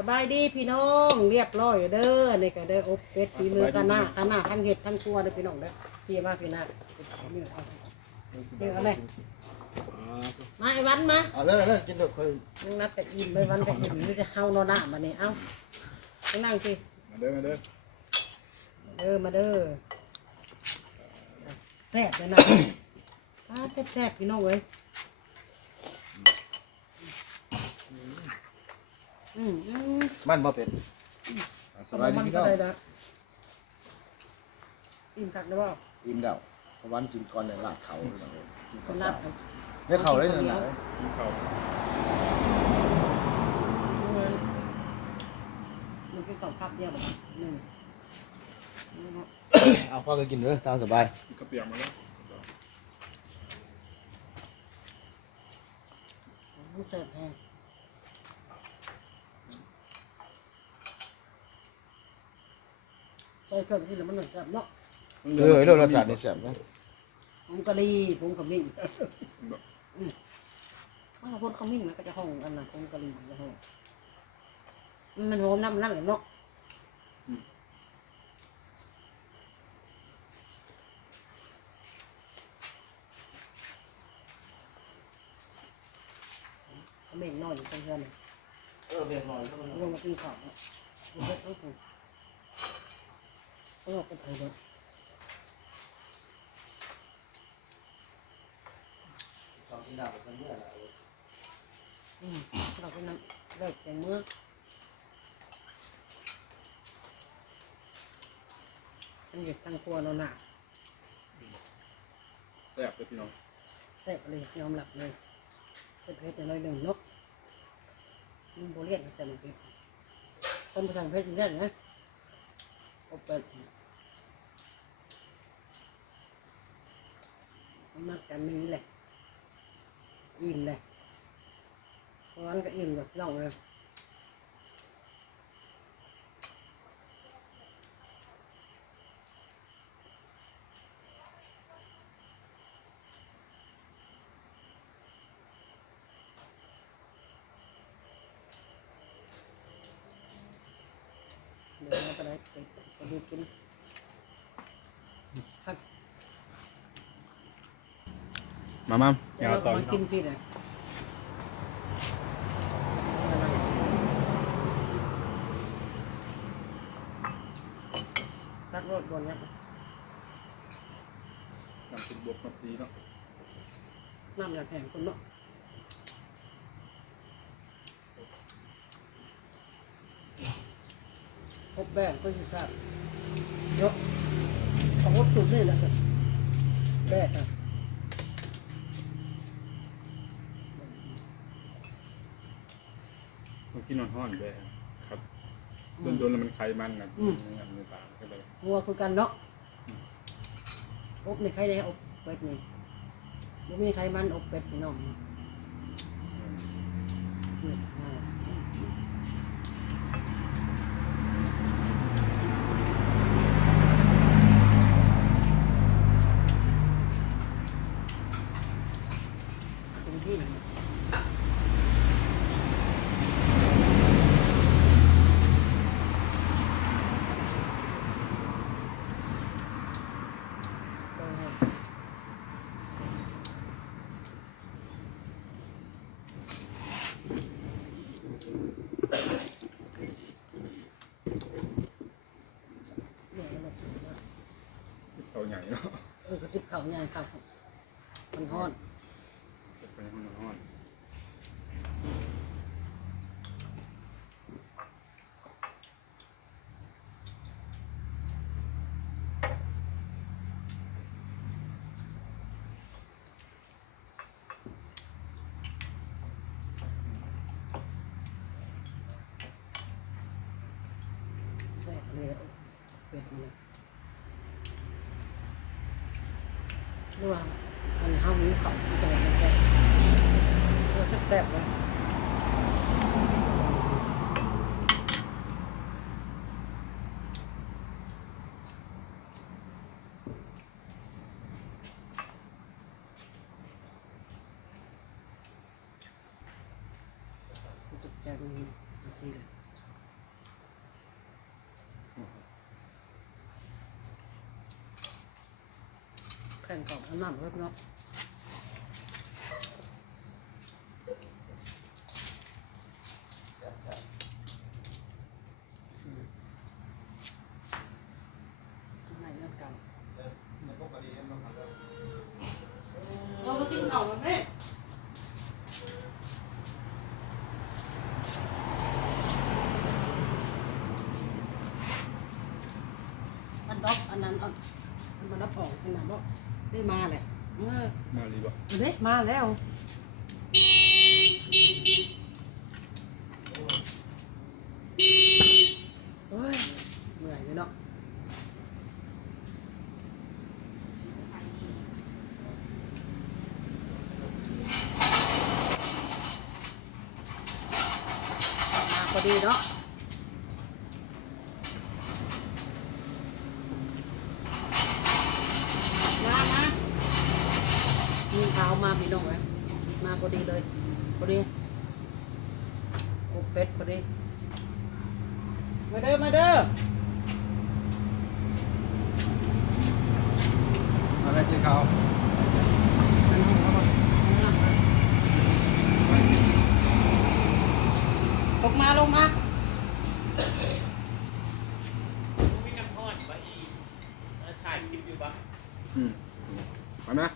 สบายดีพี่น้องเรียบร้อยเด้อนี่ก็ได้อบเป็ดฝีมือกันหน้ากันหน้าทั้งเห็ดทั้งครัวเด้อพี่น้องเด้อพี่มาพี่น้านี่เอาเดี๋ยวเอาเลยมาไอ้วันมาเอาเลยเอาเลยกินเดี๋ยวค่อยยังนัดแต่อิ่มไปวันแต่อิ่มนี่จะเฮานอนหน้ามานี่เอ้าไปนั่งสิมาเด้อมาเด้อเด้อมาเด้อแซ่บเลยนะอ้าแซ่บๆพี่น้องเว้ย อืมอืมมันบ่เป็นสบายดีมันพี่ก็น้องได้นะอิ่มคักได้บ่อิ่มเดาเพราะวันกินก่อนเนี่ยลาดเขาพี่น้องกินคข้าวนนัเจ้าบเนี่ยเขาเลยนั่นแหละกินข้าวมันเป็นของคับเดียวบ่หนึ่งเอาพ่อก็กินเลยตามสบายกินข้าวเปียกมาแล้วมันเสิร์ฟแห้ง ใส่เครื่องที่แล้วมันหนึ่งจับเนาะเออเรื่องรสชาตินี่แซ่บนะผมกะลีผมขมิ้นอืมมันก็คนขมิ้นมันก็จะห้องอันนั้นผมกะลีจะห้องมันหอมน้ำนั่นแหละเนาะขมิ้นน้อยอยู่ตรงเพื่อนน่ะเออเรียนหน่อยลงมากินข้าวเนี่ยดู เฮ็ดต้องถูกต้องออกไปทยเลยสองกินดาบกันเมื่อไหร่อืมเราก็นั่งเลิกแต่เมื่ออันนี้ตั้งครัวเราหนาแซ่บเลยพี่น้องแซ่บเลยยอมรับเลยเป็นเพชรน้อยหนึ่งนกมันโบเลียนจะมันเป็นคนภาษาเพชรนี่ได้นะ อบเป็ดมันมักกันนี้แหละอิ่มเลยเพราะงั้นก็อิ่มแบบน่องเลย เดี๋ยว เราไปได้ไปไปดูกินครับมามาอเดี๋ยย่าวเราต่อมาพี่น้กิอนงพี่เลยรักรถบนเนี้ยน้ำซุปบวกมาดีเนาะน้ำอยากแข็งคนเนาะ พบแบงก็สิทราบเนาะเอาวัตถุนี่แหละสิแบกอะต้อกินนอนห้อนเลยครับโดนๆแล้วมันไขมันนะมันต่างกันเลยวัวคือกันเนาะอบนี่ได้อบเป็ดนี่บ่มีใครมันอบเป็ดพี่น้องนี่อ่าเป็นที่เออ เนี่ยแล้วแบบนี้นะ เขาให ญ่เนาะเออกระจิบเข่าใหญ่เข่ามันฮ้อนเป็นห้อนห้อนแซ่บเลยเป็ดมัน นะดูว่ามันห้ามีเข่าที่ตัวมันแซ่บตัวแซ่บๆเลยตก ใจมันทีเลยข่งกับอันนั้นเพิ่นเนาะไหนเรื่องเก่าเราก็กินเก่าแล้วแม่มันด็อกอันนั้นเอา มันรับออกขนาดว่าได้มาแหละเออมาลีบ่เด็กมาแล้วโอ้ยเหนื่อยเลยเนาะมาพอดีเนาะมามา มีเท้ามาพี่น้องไหมมาพอดีเลย พอดีโอเป็ดพอดี มาเด้อ มาเด้ออะไรที่เขาลงมาลงมามีน้ำพอดบ่อีเออถ่ายคลิปอยู่บ่อืมมานะ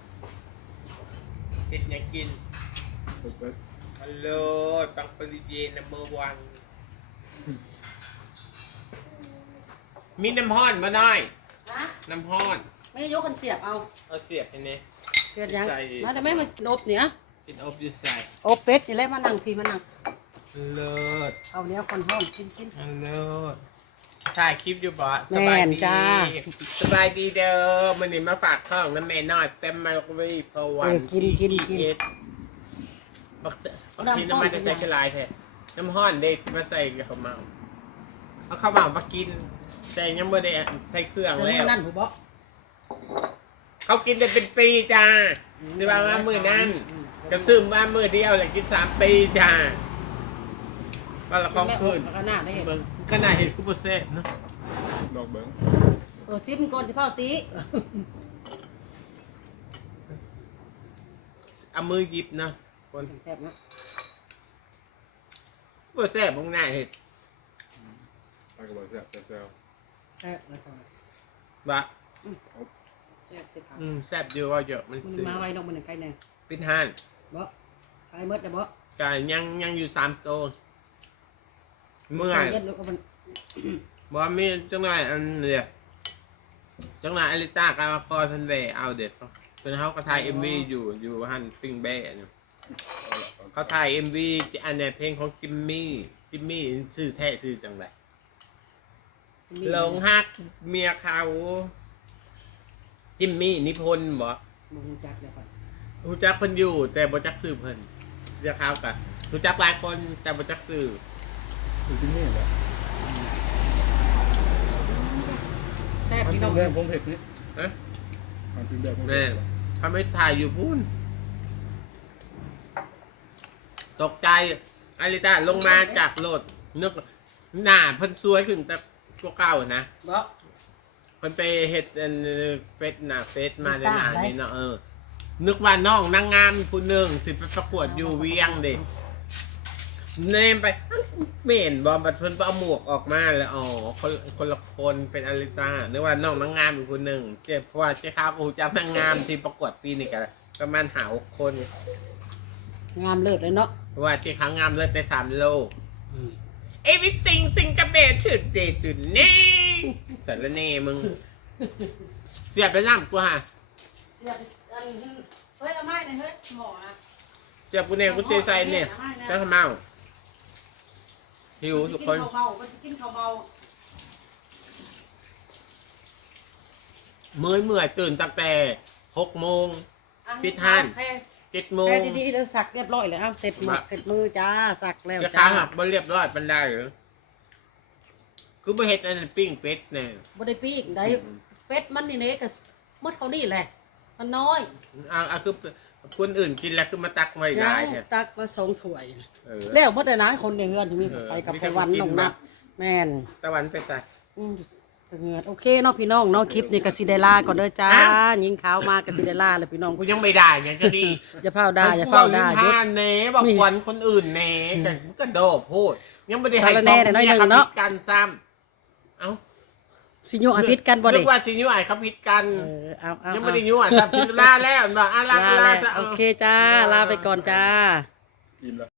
เฮ็ดหยังกินเปิดเปิดฮัลโหลตังปริเยนัม เบอร์วันมีน้ำพอดมาหน่อยฮะน้ำพอดไม่ยกกันเสียบเอาเอาเสียบให้แนี่เสียบยังใส่ มาแต่ไม่มาโดบเนี่ยเป็นอบอยู่ใส่โอเป็ดนี่แหละมานั่งพี่มานั่งเลิศเอาเนี้ยคนห้อนกินกินฮัลโหลถ่ายคลิปอยู่บ่สแม่นบายดีจ้า สบายดีเด้อมันนี่มาฝากข้องน้ำแม่น้อยเต็มมาก็ไม่พอวันเออกินกินกินที่บั กเตบักกินน้ำมันจะใส่กระลายแท้น้ำห้อนเด็กมาใส่กับข้าวเมาเอาข้าวเมามากินแต่ยังไม่ได้ใส่เครื่องแต่แล้เมื่วอนั่นหูบ่เขากินได้เป็นปีจ้าซื้อมาว่ามือนั่นกระซึมว่ามือเดียวเลยกินสามปีจ้าก็ละของคืนขนาดได้เห็นเบิ่งขนาดเห็นคุปเซ่เนาะดอกเบิ้งเออซิมก่อนที่เผาตีเอามือหยิบนะคนแซ่บนะ คุปเซ่บงหน้าเห็ดตากระบอกแซ่บแซ่บแซ่บแซ่บแล้วก็บะแซ่บสิครับอืมแซ่บอยู่ว่าเยอะมันมันตื่นมาไว้น้องมันใกล้แน่ปิดห้านบ่ไปเมื่อแต่บ่ก็ยังยังอยู่สามโตวเมื่อย เย็นแล้วก็มันบอมีจังไรอันเดียวจังไรอลิต้าก็คอยเพันเวเอาเด็ดเป็นเขาก็ถ่ายเอ็มวีอยู่อยู่ฮันปิ้งแบ้เนี่ย เขาถ่ายเอ็มวีอันเนี้ยเพลงของจิมมี่จิมมี่ชื่อแท้ชื่อจังไรมีหลงฮักเมียเขาจิมมี่นิพนธ์บ่บ่รู้จักเลยก่อนรู้จักเพิ่นอยู่ แต่บ่จักชื่อเพิ่นเรียกเขากะรู้จักหลายคนแต่บ่จักชื่ออยู่ที่นี่แหละแซ่บมันพี่เป็น้อนงเรื่องของเผ็ดนี่เอ๊ะมันเป็นแบบของแม่เผ็ดเขาไม่ถ่ายอยู่พูน ตกใจอาริตาลงมาจากรถนึกหน้าเพิ่นสวยขึ้นแต่ตัวเก่านะบ่เพิ่นไปเฮ็ดอันเฟซหน้าเฟซมาในหน้านี่เนาะเออ นึกว่าน้องนางงามผู้หนึ่งสิไปประกวดอยู่เวียงเด็เนมไปเม่นบอมบัดเพิ่นไปเอาหมวกออกมาแล้วอ๋อคนคนละคนเป็นอาริตานึกว่าน้องนางงามอีกคนหนึ่งเจ็บเพราะว่าเจ้าข้าวกูจำนางงามที่ประกวดปีนี้กันประมาณหาหกคน งามเลิศเลยเนาะเพราะว่าเจ้าข้าวงามเลยไปสามโลก everything สิงคโปร์ถึงเดตุนเน่สารเน่มึง เสียบไปน้ำกูฮะเดี๋ยวอันเฮ้ยเอาไม้หน่อยเฮ้ยหมอนะเสียบกูเนี่ยกูเสียใจเนี่ยเจ้าขมเมาหิวทุกคนกิข้าวเบามันจะกินข้าวเบาเมื่อยเมื่อยตื่นตั้งแต่หกโมงอะปิดห้าน แพ้ เจ็ดโมงแพ้ดีๆเดี๋ยวสักเรียบร้อยเลยอ้าวเสร็จหมดมาเสร็จมือจ้าสักแล้วจะจ้าค้างหักบ่เรียบร้อยปันได้เหรอคือบ่เฮ็ดอันนั้นปิ้งเป็ดเนี่ยบ่ได้ปีกได้เป็ดมันนี่เน่ก็หมดเท่านี้แหละ มันน้อยเอาเอาคือคนอื่นกินแล้วคือมาตักไว้ได้ยังเนี่ยตักมาสองถ้วยเออ แล้วหมดเลยนะคนในเฮือนจะมีเออ ไปกับมีไปแต่วันกินน้องมานัดแม่นตะวันไปใส่อืมเงิน โอเคเนาะพี่น้องเนาะคลิปนี้ก็สิได้ลาก่อนเด้อจ้ายิงขาวมาก็สิได้ลาเลยพี่น้องกูยังไม่ได้ยังจะดีอย่าเผาด่าอย่าเผาด่าพเด้อาเน่บอกควันคนอื่นเน่แต่ก็โดดพูด ยังไม่ได้ให้สารแหน่หน่อยหนึ่งเนาะกันซ้ำเอ้าสิโยอภิษกันบ่นึได้กว่าชิยุไอเขาพิดกันเออเอาเอายังไม่เอาได้ยุอะซ้ำชิลาแล้วบอกอะลาลาลาแล้วลาโอเคจ้าลาไปก่อนจ้ากินแล้ว